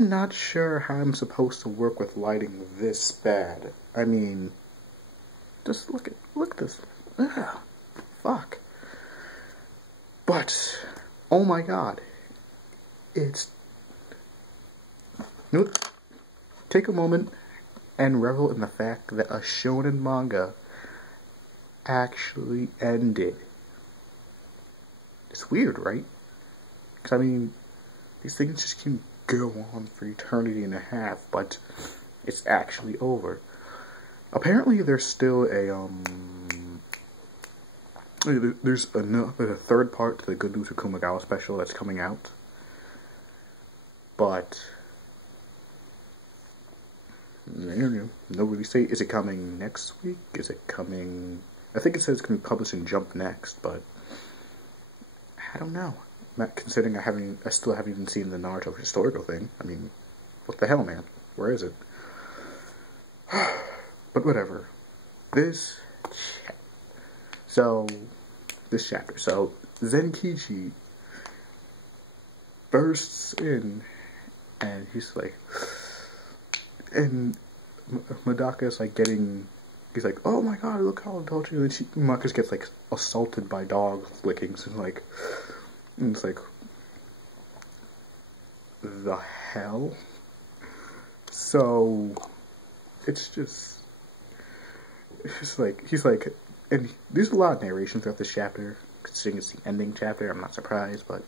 Not sure how I'm supposed to work with lighting this bad. I mean, just look at this. Ugh, fuck. But, oh my god, it's... Take a moment and revel in the fact that a shonen manga actually ended. It's weird, right? Because, I mean, these things just can go on for eternity and a half, but it's actually over. Apparently, there's still there's a third part to the Good News of Kumagawa special that's coming out. But no release date. Is it coming next week? Is it coming... I think it says it's going to be published in Jump next, but I don't know. Not considering I still haven't even seen the Naruto historical thing. I mean, what the hell, man? Where is it? But whatever. This chapter. So Zenkichi bursts in, and he's like, and Medaka's like he's like, oh my god, look how I told you. And Marcus gets like assaulted by dog lickings, and it's like, the hell? So it's like, he's like, and there's a lot of narration throughout this chapter, considering it's the ending chapter. I'm not surprised, but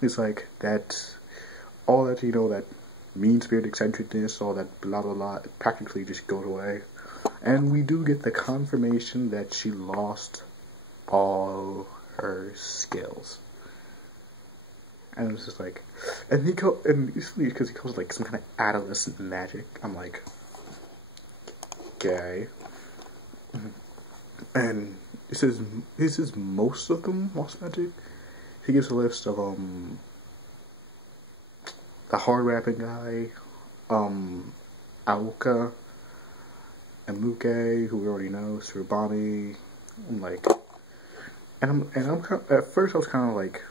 it's like that, all that, that mean-spirited eccentricness, all that blah blah blah, practically just goes away. And we do get the confirmation that she lost all her skills. And it was just like, and usually because he calls it like some kind of adolescent magic. I'm like, okay. And he says most of them lost magic. He gives a list of the hard rapping guy, Aoka, and Muke, who we already know, Surubami. I'm like, and I'm kind of, at first I was kind of like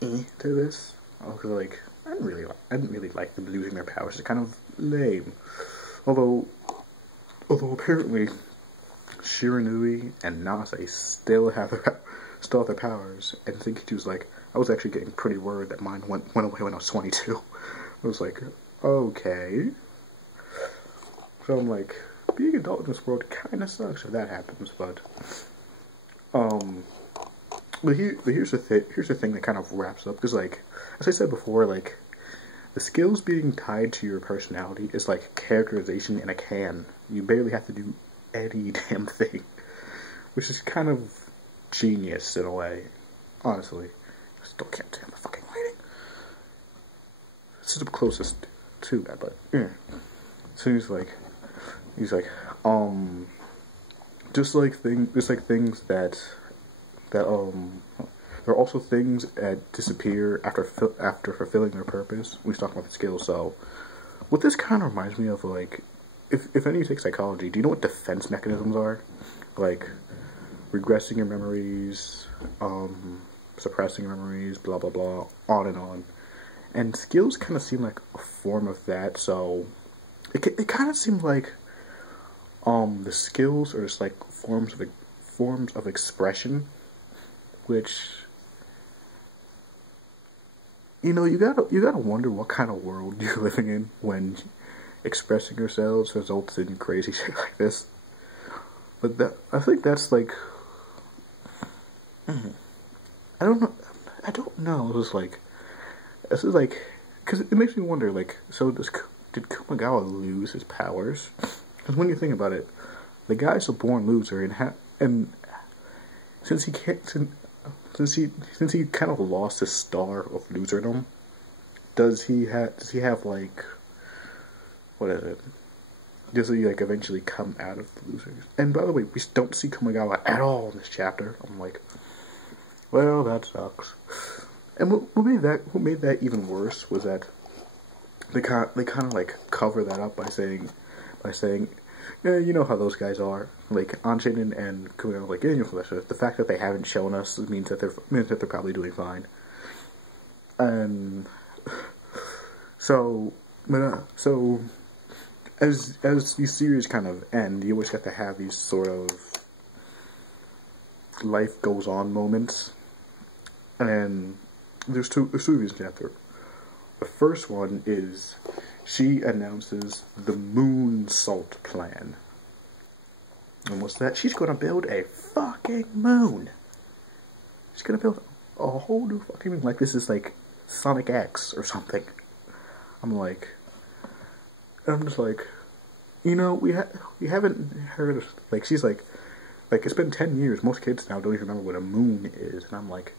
to this, because like I didn't really like them losing their powers. It's kind of lame. Although apparently Shiranui and Nase still have their powers, and Zenkichi was like, I was actually getting pretty worried that mine went away when I was 22. I was like, okay. So I'm like, being an adult in this world kind of sucks if that happens, but here's the thing that kind of wraps up, because like, as I said before, like, the skills being tied to your personality is like characterization in a can. You barely have to do any damn thing, which is kind of genius in a way, honestly. I still can't stand the fucking lighting. This is the closest to that, but yeah. So he's like, just like things that there are also things that disappear after fulfilling their purpose. We talk about the skills. So what this kind of reminds me of, like, if any of you take psychology, do you know what defense mechanisms are? Like regressing your memories, suppressing memories, blah blah blah, on and on. And skills kind of seem like a form of that. So it kind of seems like the skills are just like forms of expression, which, you gotta wonder what kind of world you're living in when expressing yourselves results in crazy shit like this. But I think that's like, I don't know. This is like, because it makes me wonder, like, so did Kumagawa lose his powers? Because when you think about it, the guy's a born loser, and since he kind of lost his star of loserdom, does he have like, what is it? Does he like eventually come out of the losers? And by the way, we don't see Kumagawa at all in this chapter. I'm like, well, that sucks. And what made that even worse was that they kind of like cover that up by saying, yeah, you know how those guys are. Like anshin'in and Kumagawa, like, yeah, the fact that they haven't shown us means that they're probably doing fine. And So, so as these series kind of end, you always have to have these sort of life goes on moments, and there's two reasons after. The first one is she announces the moon salt plan. And what's that? She's gonna build a fucking moon. She's gonna build a whole new fucking moon. Like this is like Sonic X or something. I'm just like, you know, we haven't heard of, like, she's like it's been 10 years. Most kids now don't even remember what a moon is. And I'm like,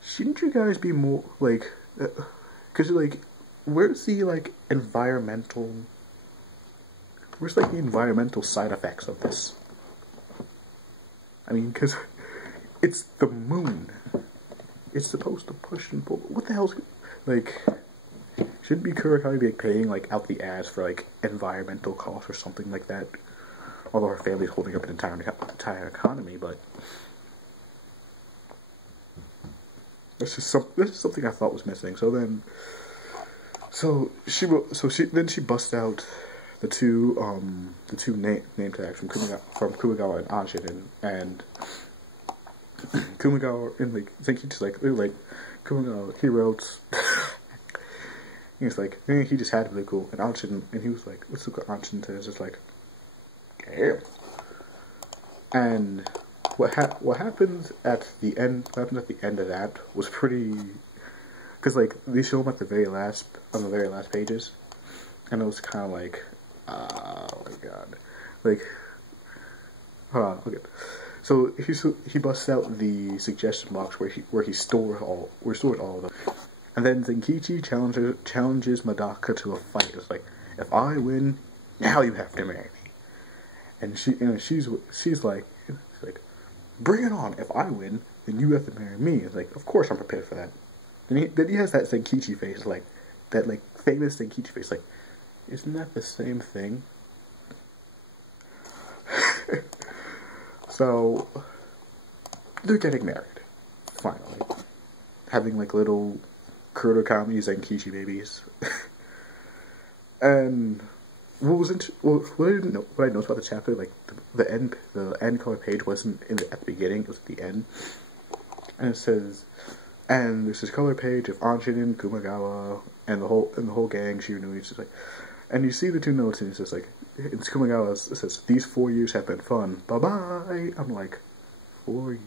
shouldn't you guys be more like, because like, where's the environmental side effects of this? I mean, because it's the moon. It's supposed to push and pull. What the hell's, like, shouldn't be Kurakami be paying out the ass for environmental costs or something like that? Although her family's holding up an entire economy, but this is something I thought was missing. So then she busts out the two name tags from Kumigawa and Anshin'in, and Kumigawa and Zenkichi's Kumigawa, he wrote. He's like, he just had to be cool, and Anshin, and he was like, let's look at Anshin says, just like, damn. And what happens at the end of that was pretty, because they show him at the very last pages, and it was kind of like, oh my god, okay. So he busts out the suggestion box where he stores all of them. And then Zenkichi challenges Medaka to a fight. It's like, if I win, now you have to marry me. And she's like, bring it on. If I win, then you have to marry me. It's like, of course I'm prepared for that. Then he has that Zenkichi face, that famous Zenkichi face. Like, isn't that the same thing? So they're getting married, finally, having little Kurakami Zenkichi babies. And what I noticed about the chapter, the end color page wasn't at the beginning, it was at the end. And it says, and there's this color page of Anshin'in, Kumigawa, and the whole gang, Shiranui. It's just and you see the two notes, and it's just it's Kumigawa. It says, these 4 years have been fun. Bye bye. I'm like, 4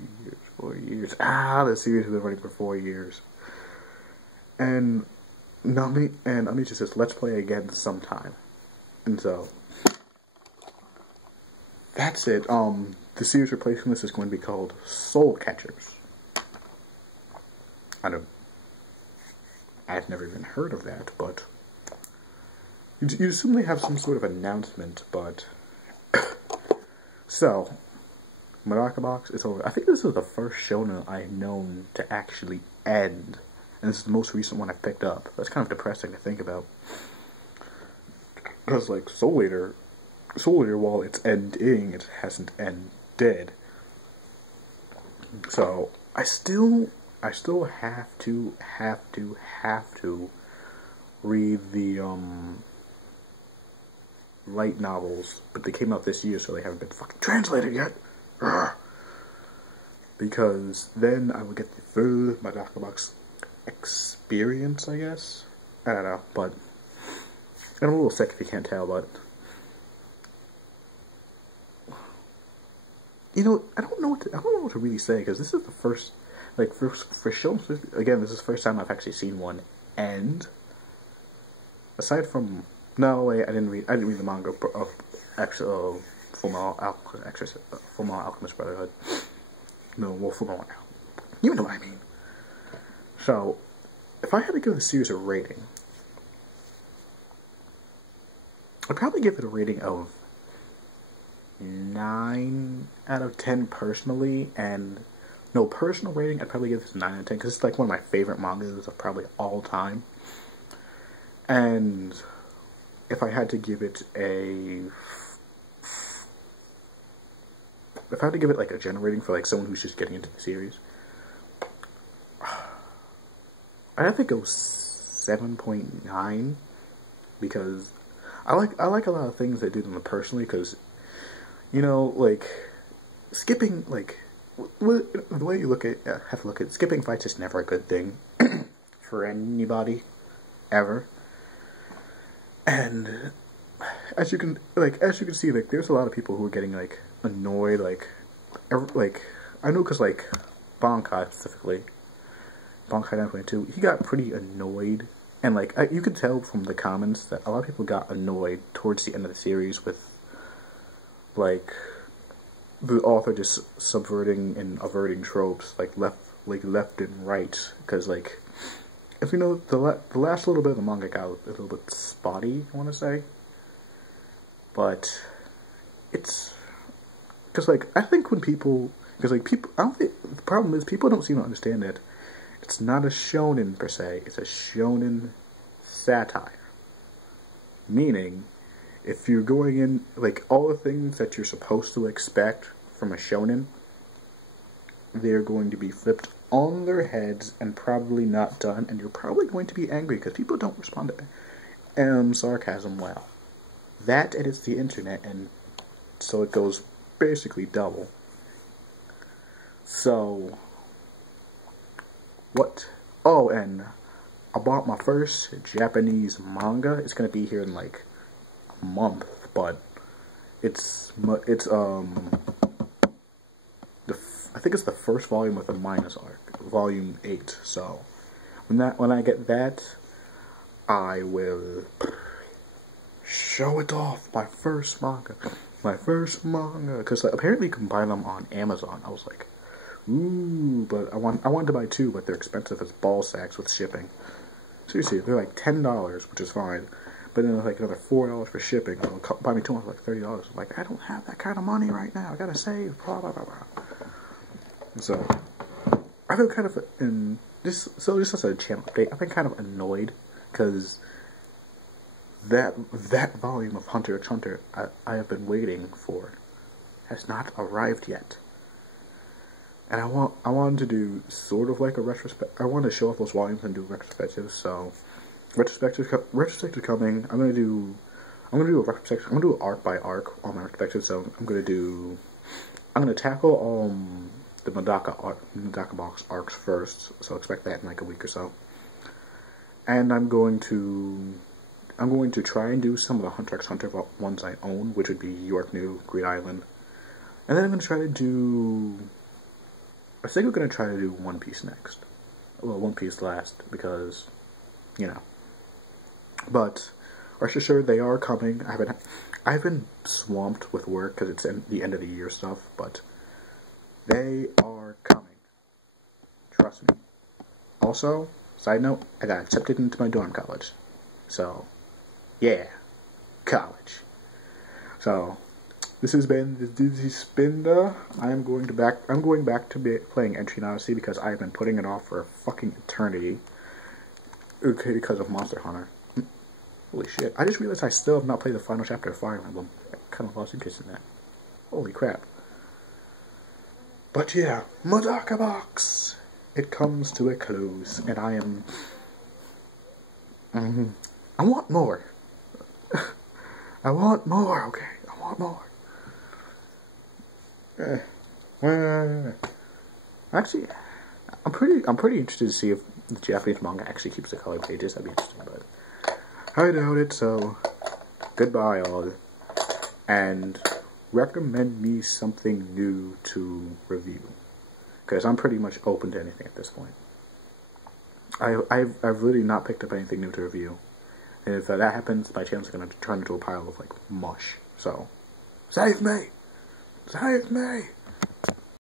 years. The series has been running for 4 years. And Ami just says, let's play again sometime. And so that's it. The series replacing this is going to be called Soul Catchers. I've never even heard of that, but you assume they have some sort of announcement, but so Medaka box is over. I think this is the first shonen I've known to actually end. And this is the most recent one I picked up. That's kind of depressing to think about. Because, Soul Eater, while it's ending, it hasn't ended. So, I still have to read the, light novels. But they came out this year, so they haven't been fucking translated yet. Urgh. Because then I will get the full Medaka box experience, I guess. I don't know, but I'm a little sick if you can't tell, but you know, I don't know what to really say, because this is the first, for shows, again, this is the first time I've actually seen one end. Aside from, no, wait, I didn't read the manga of Fullmetal Alchemist Brotherhood. No, well, Fullmetal, you know what I mean. So, if I had to give the series a rating, I'd probably give it a rating of 9 out of 10 personally, and no, personal rating, I'd probably give this a 9 out of 10, because it's one of my favorite mangas of probably all time. And if I had to give it a general rating for someone who's just getting into the series, I'd have to go 7.9 because I like a lot of things I do them personally because, you know, like skipping, like the way you have to look at skipping fights is never a good thing for anybody ever. And as you can see, like there's a lot of people who are getting like annoyed, like I know because like Bankai specifically, Bankai 922, he got pretty annoyed, and like you could tell from the comments that a lot of people got annoyed towards the end of the series with like the author just subverting and averting tropes like left and right, because like if you know the last little bit of the manga got a little bit spotty, I want to say, but it's because like I think when people I don't think the problem is people don't seem to understand that it's not a shonen per se, it's a shonen satire. Meaning, if you're going in, like, all the things that you're supposed to expect from a shonen, they're going to be flipped on their heads and probably not done, and you're probably going to be angry because people don't respond to sarcasm well. That, and it's the internet, and so it goes basically double. So, what? Oh, and I bought my first Japanese manga. It's gonna be here in like a month, but I think it's the first volume of the Minus arc, volume 8. So when I get that, I will show it off. My first manga, because like, apparently you can buy them on Amazon. I was like, ooh, but I wanted to buy 2, but they're expensive as ball sacks with shipping. Seriously, they're like $10, which is fine, but then like another $4 for shipping. They'll buy me 2 for like $30. I'm like, I don't have that kind of money right now. I gotta save. Blah blah blah blah. And so I feel kind of just as a channel update, I've been kind of annoyed because that volume of Hunter x Hunter I have been waiting for has not arrived yet. And I wanted to do sort of like a retrospect. I wanted to show off those volumes and do retrospectives. So retrospective coming. I'm gonna do a retrospective. I'm gonna do an arc by arc on my retrospective. So I'm gonna tackle the Medaka box arcs first. So expect that in like a week or so. And I'm going to try and do some of the Hunter x Hunter ones I own, which would be York New, Great Island, and then I'm gonna try to do. I think we're going to try to do One Piece next. Well, One Piece last, because, you know. But, rest assured, they are coming. I've been swamped with work because it's the end of the year stuff, but they are coming. Trust me. Also, side note, I got accepted into my dorm college. So, yeah. College. So, this has been the Dizzy Spinda. I'm going back to playing anshin'in Odyssey because I've been putting it off for a fucking eternity. Okay, because of Monster Hunter. Holy shit. I just realized I still have not played the final chapter of Fire Emblem. I kind of lost interest in that. Holy crap. But yeah, Medaka box! It comes to a close, and I am... I want more. I want more, okay? I want more. Actually, I'm pretty interested to see if the Japanese manga actually keeps the color pages. That'd be interesting, but I doubt it. So, goodbye, all, and recommend me something new to review, because I'm pretty much open to anything at this point. I've really not picked up anything new to review, and if that happens, my channel's gonna turn into a pile of like mush. So, save me! Save me!